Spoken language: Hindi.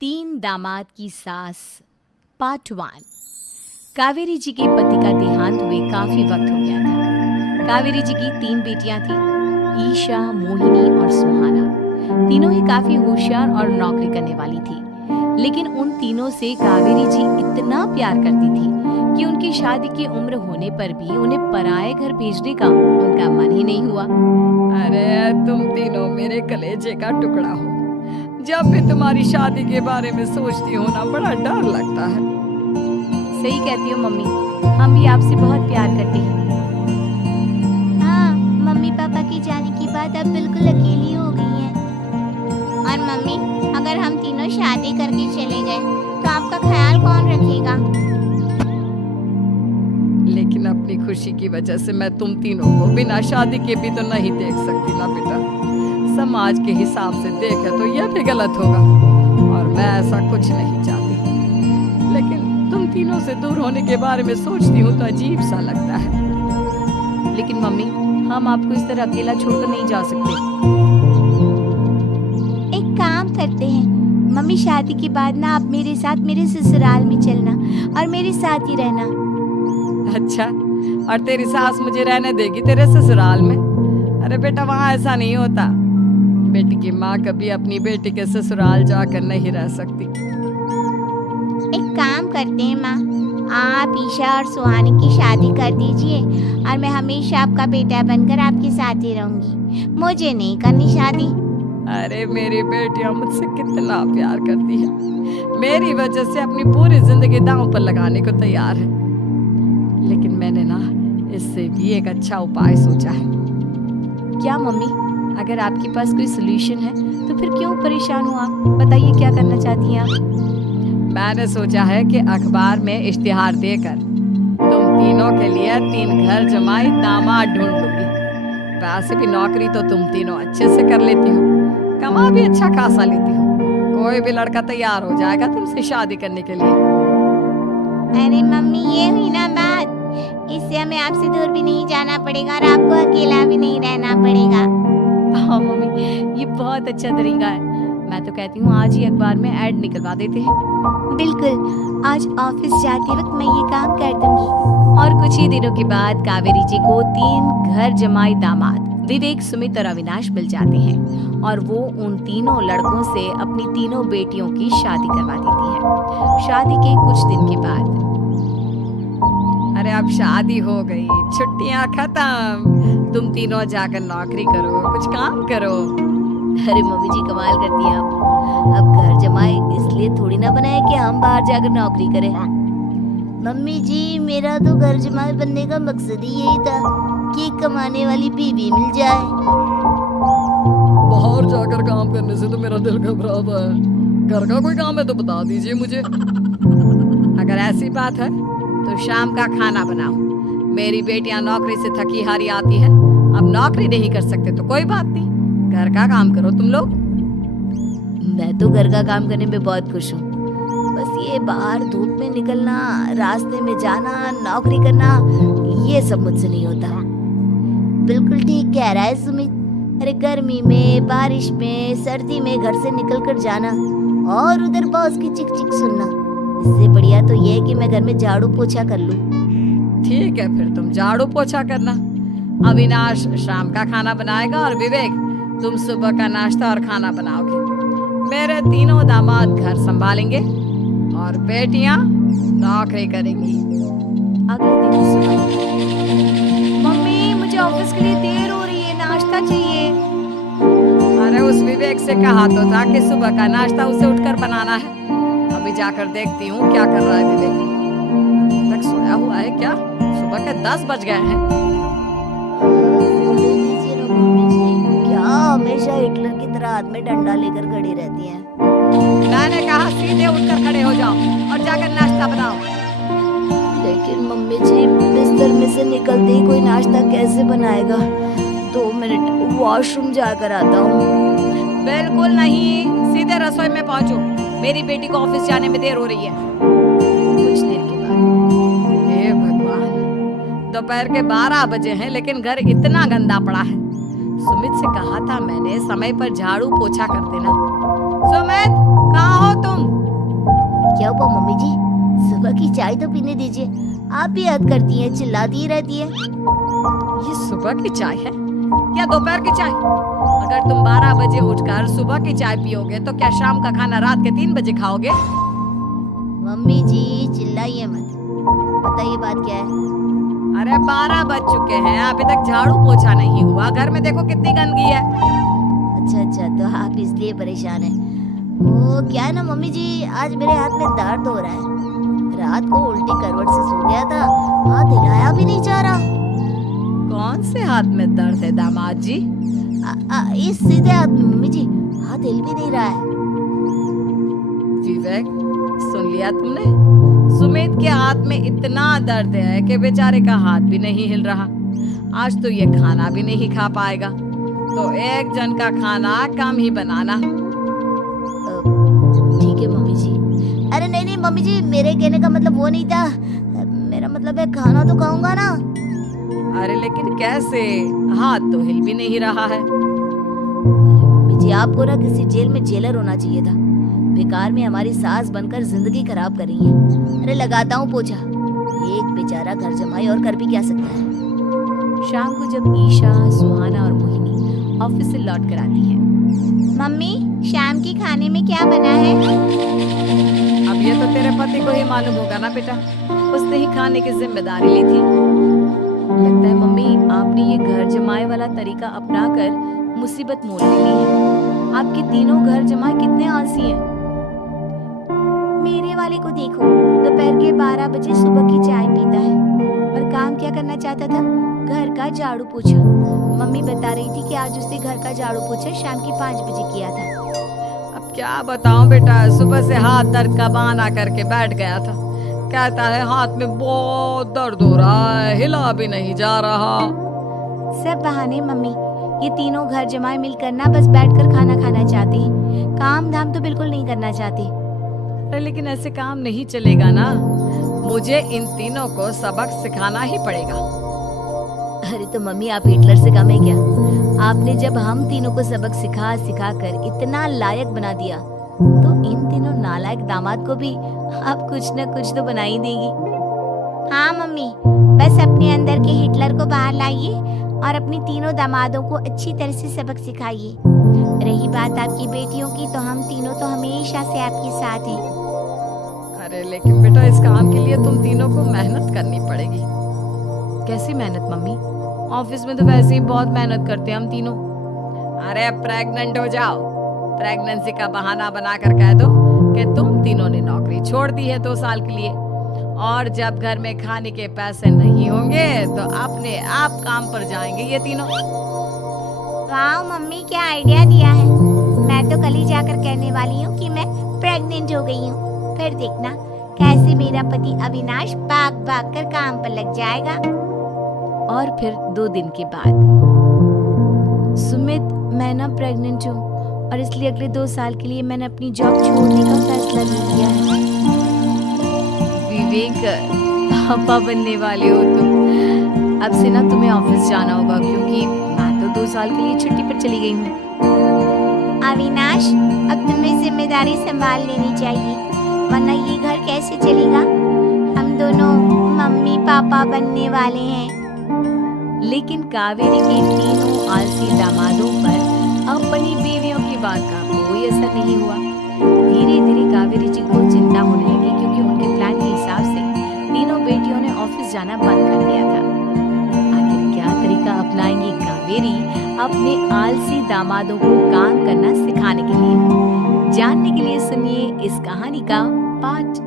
तीन दामाद की सास पार्ट 1। कावेरी जी के पति का देहांत हुए काफी वक्त हो गया था। कावेरी जी की 3 बेटियां थीं, ईशा, मोहिनी और सुहाना। तीनों ही काफी होशियार और नौकरी करने वाली थी, लेकिन उन तीनों से कावेरी जी इतना प्यार करती थी कि उनकी शादी की उम्र होने पर भी उन्हें पराये घर भेजने का उनका मन ही नहीं हुआ। अरे तुम तीनों मेरे कलेजे का टुकड़ा हो। जब भी तुम्हारी शादी के बारे में सोचती हूँ ना, बड़ा डर लगता है। सही कहती हो मम्मी, हम भी आपसे बहुत प्यार करते हैं। हाँ, मम्मी पापा के जाने के बाद अब बिल्कुल अकेली हो गई हैं। और मम्मी, अगर हम तीनों शादी करके चले गए तो आपका ख्याल कौन रखेगा? लेकिन अपनी खुशी की वजह से मैं तुम तीनों को बिना शादी के भी तो नहीं देख सकती ना बेटा। समाज के हिसाब से देखे तो यह भी गलत होगा और मैं ऐसा कुछ नहीं चाहती। लेकिन तुम तीनों से दूर होने के बारे में सोचती हूँ तो अजीब सा लगता है। लेकिन मम्मी, हम आपको इस तरह अकेला छोड़कर नहीं जा सकते। एक काम करते हैं मम्मी, शादी के बाद ना आप मेरे साथ मेरे ससुराल में चलना और मेरे साथ ही रहना। अच्छा, और तेरी सास मुझे रहने देगी तेरे ससुराल में? अरे बेटा, वहाँ ऐसा नहीं होता। बेटी की माँ कभी अपनी बेटी के ससुराल जाकर नहीं रह सकती। एक काम करते हैं माँ, आप ईशा और सुहानी की शादी कर दीजिए और मैं हमेशा आपका बेटा बनकर आपके साथ ही रहूंगी। मुझे नहीं करनी शादी। अरे मेरी बेटियां मुझसे कितना प्यार करती है, मेरी वजह से अपनी पूरी जिंदगी दांव पर लगाने को तैयार है। लेकिन मैंने ना इससे भी एक अच्छा उपाय सोचा है। क्या मम्मी? अगर आपके पास कोई सोल्यूशन है तो फिर क्यों परेशान हो आप? बताइए, क्या करना चाहती हैं आप? मैंने सोचा है कि अखबार में इश्तिहार देकर तुम तीनों के लिए 3 घर जमाई दामाद ढूंढ लूंगी। वैसे भी नौकरी तो तुम तीनों अच्छे से कर लेती हो, कमा भी अच्छा खासा लेती हो। कोई भी लड़का तैयार हो जाएगा तुमसे शादी करने के लिए। अरे मम्मी, ये हुई ना बात। इससे हमें आपसे दूर भी नहीं जाना पड़ेगा और आपको अकेला भी नहीं रहना पड़ेगा। हाँ मम्मी, ये बहुत अच्छा तरीका है। मैं तो कहती हूँ आज ही अखबार में ऐड निकलवा देते हैं। बिल्कुल, आज ऑफिस जाते वक्त मैं ये काम कर दूंगी। और कुछ ही दिनों के बाद कावेरी जी को 3 घर जमाई दामाद विवेक, सुमित और अविनाश मिल जाते हैं और वो उन तीनों लड़कों से अपनी तीनों बेटियों की शादी करवा देती है। शादी के कुछ दिन के बाद, अरे अब शादी हो गई, छुट्टियां खत्म, तुम तीनों जाकर नौकरी करो, कुछ काम करो। अरे मम्मी जी, कमाल करती हैं आप। अब घर जमाए इसलिए थोड़ी ना बनाए कि हम बाहर जाकर नौकरी करें। मम्मी जी, मेरा तो घर जमाई बनने का मकसद ही यही था कि कमाने वाली बीवी मिल जाए। बाहर जाकर काम करने से तो मेरा दिल घबराता है। घर का कोई काम है तो बता दीजिए मुझे। अगर ऐसी बात है तो शाम का खाना बनाओ। मेरी बेटियां नौकरी से थकी हारी आती है, अब नौकरी नहीं कर सकते तो कोई बात नहीं, घर का काम करो तुम लोग। मैं तो घर का काम करने में बहुत खुश हूँ। बस ये बाहर धूप में निकलना, रास्ते में जाना, नौकरी करना, ये सब मुझसे नहीं होता। बिल्कुल ठीक कह रहा है सुमित। अरे गर्मी में, बारिश में, सर्दी में घर से निकलकर जाना और उधर बॉस की चिक चिक सुनना, इससे बढ़िया तो ये है कि मैं घर में झाड़ू पोछा कर लूं। ठीक है, फिर तुम झाड़ू पोछा करना, अविनाश शाम का खाना बनाएगा और विवेक तुम सुबह का नाश्ता और खाना बनाओगे। मेरे तीनों दामाद घर संभालेंगे और बेटियां नौकरी करेंगी। अगले दिन सुबह, मम्मी मुझे ऑफिस के लिए देर हो रही है, नाश्ता चाहिए। अरे उस विवेक से कहा तो था कि सुबह का नाश्ता उसे उठकर बनाना है। अभी जाकर देखती हूँ क्या कर रहा है विवेक। अभी तक सोया हुआ है क्या? सुबह के 10 बज गए हैं। क्या हमेशा हिटलर की तरह हाथ में डंडा लेकर खड़ी रहती हैं? मैंने कहा सीधे उठकर खड़े हो जाओ और जाकर नाश्ता बनाओ। लेकिन मम्मी जी, बिस्तर में से निकलते ही कोई नाश्ता कैसे बनाएगा? 2 मिनट, वॉशरूम जाकर आता हूँ। बिल्कुल नहीं, सीधे रसोई में पहुंचो, मेरी बेटी को ऑफिस जाने में देर हो रही है। कुछ देर के बाद, हे भगवान, दोपहर के 12 बजे हैं लेकिन घर इतना गंदा पड़ा है। सुमित से कहा था मैंने समय पर झाड़ू पोछा कर देना। सुमित, कहाँ हो तुम? क्या हुआ मम्मी जी? सुबह की चाय तो पीने दीजिए। आप भी याद करती हैं, चिल्लाती ही रहती है। ये सुबह की चाय है या दोपहर की चाय? अगर तुम 12 बजे उठकर सुबह की चाय पियोगे तो क्या शाम का खाना रात के 3 बजे खाओगे? मम्मी जी चिल्लाइए मत, बताइए बात क्या है? अरे 12 बज चुके हैं, अभी तक झाड़ू पोछा नहीं हुआ। घर में देखो कितनी गंदगी है। अच्छा, तो आप इसलिए परेशान हैं। वो क्या है ना मम्मी जी, आज मेरे हाथ में दर्द हो रहा है। रात को उल्टी करवट से सो गया था, हाथ हिलाया भी नहीं जा रहा। कौन से हाथ में दर्द है दामाद जी? इस सीधे हाथ में मम्मी जी, हाथ हिल भी नहीं रहा है। विवेक, सुन लिया तुमने? सुमित के हाथ में इतना दर्द है कि बेचारे का हाथ भी नहीं हिल रहा। आज तो ये खाना भी नहीं खा पाएगा, तो एक जन का खाना कम ही बनाना। ठीक है मम्मी जी। अरे नहीं मम्मी जी, मेरे कहने का मतलब वो नहीं था। मेरा मतलब है खाना तो खाऊंगा ना। अरे लेकिन कैसे? हाथ तो हिल भी नहीं रहा है। मम्मी जी, आपको ना किसी जेल में जेलर होना चाहिए था। बेकार में हमारी सास बनकर जिंदगी खराब कर रही है। अरे लगाता हूँ पोछा। एक बेचारा घर जमाई और कर भी क्या सकता है। शाम को जब ईशा, सुहाना और मोहिनी ऑफिस से लौट कर आती हैं। मम्मी, शाम के खाने में क्या बना है? अब ये तो तेरे पति को ही मालूम होगा ना बेटा, उसने ही खाने की जिम्मेदारी ली थी। लगता है मम्मी आपने ये घर जमाए वाला तरीका अपनाकर मुसीबत मोल ले ली है। आपके तीनों घर जमाए कितने आलसी हैं। मेरे वाले को देखो, दोपहर के 12 बजे सुबह की चाय पीता है और काम क्या करना चाहता था? घर का झाड़ू पोछा। मम्मी बता रही थी कि आज उसने घर का झाड़ू पोछा शाम के 5 बजे किया था। अब क्या बताऊं बेटा, सुबह से हाथ दर्द का बहाना करके बैठ गया था। कहता है हाथ में बहुत दर्द हो रहा है, हिला भी नहीं जा रहा। सब बहाने मम्मी। ये तीनों घर जमाए मिलकर ना बस बैठकर खाना खाना चाहते हैं, काम धाम तो बिल्कुल नहीं करना चाहते। अरे लेकिन ऐसे काम नहीं चलेगा ना, मुझे इन तीनों को सबक सिखाना ही पड़ेगा। अरे तो मम्मी, आप हिटलर से कम है क्या? आपने जब हम तीनों को सबक सिखा सिखा कर इतना लायक बना दिया, तो इन तीनों नालायक दामाद को भी आप कुछ न कुछ तो बना ही देंगी। हाँ मम्मी, बस अपने अंदर के हिटलर को बाहर लाइए और अपनी तीनों दामादों को अच्छी तरह से सबक सिखाइए। रही बात आपकी बेटियों की, तो हम तीनों तो हमेशा से आपके साथ हैं। अरे लेकिन बेटा, इस काम के लिए तुम तीनों को मेहनत करनी पड़ेगी। कैसी मेहनत मम्मी? ऑफिस में तो वैसे ही बहुत मेहनत करते हैं हम तीनों। अरे प्रेग्नेंट हो जाओ, प्रेगनेंसी का बहाना बनाकर कह दो कि तुम तीनों ने नौकरी छोड़ दी है 2 साल के लिए, और जब घर में खाने के पैसे नहीं होंगे तो अपने आप काम पर जाएंगे ये तीनों। वाह मम्मी, क्या आइडिया दिया है। मैं तो कल ही जाकर कहने वाली हूँ कि मैं प्रेग्नेंट हो गई हूँ। फिर देखना कैसे मेरा पति अविनाश भाग भाग कर काम पर लग जाएगा। और फिर 2 दिन के बाद, सुमित, मैं ना प्रेग्नेंट हूँ और इसलिए अगले 2 साल के लिए मैंने अपनी जॉब छोड़ने का फैसला ले लिया है। विवेक, पापा बनने वाले हो तुम। अब से ना तुम्हें ऑफिस जाना होगा, क्योंकि मैं तो 2 साल के लिए छुट्टी पर चली गई हूँ। अविनाश, अब तुम्हें जिम्मेदारी संभाल लेनी चाहिए, वरना ये घर कैसे चलेगा? हम दोनों मम्मी पापा बनने वाले हैं। लेकिन कावेरी के तीनों आलसी दामादों पर अपनी बीवियों की बात का कोई असर नहीं हुआ। धीरे धीरे कावेरी जी को चिंता होने लगी, क्योंकि उनके प्लान के हिसाब से तीनों बेटियों ने ऑफिस जाना बंद कर दिया था। आखिर क्या तरीका अपनाएंगी कावेरी अपने आलसी दामादों को काम करना सिखाने के लिए? जानने के लिए सुनिए इस कहानी का पार्ट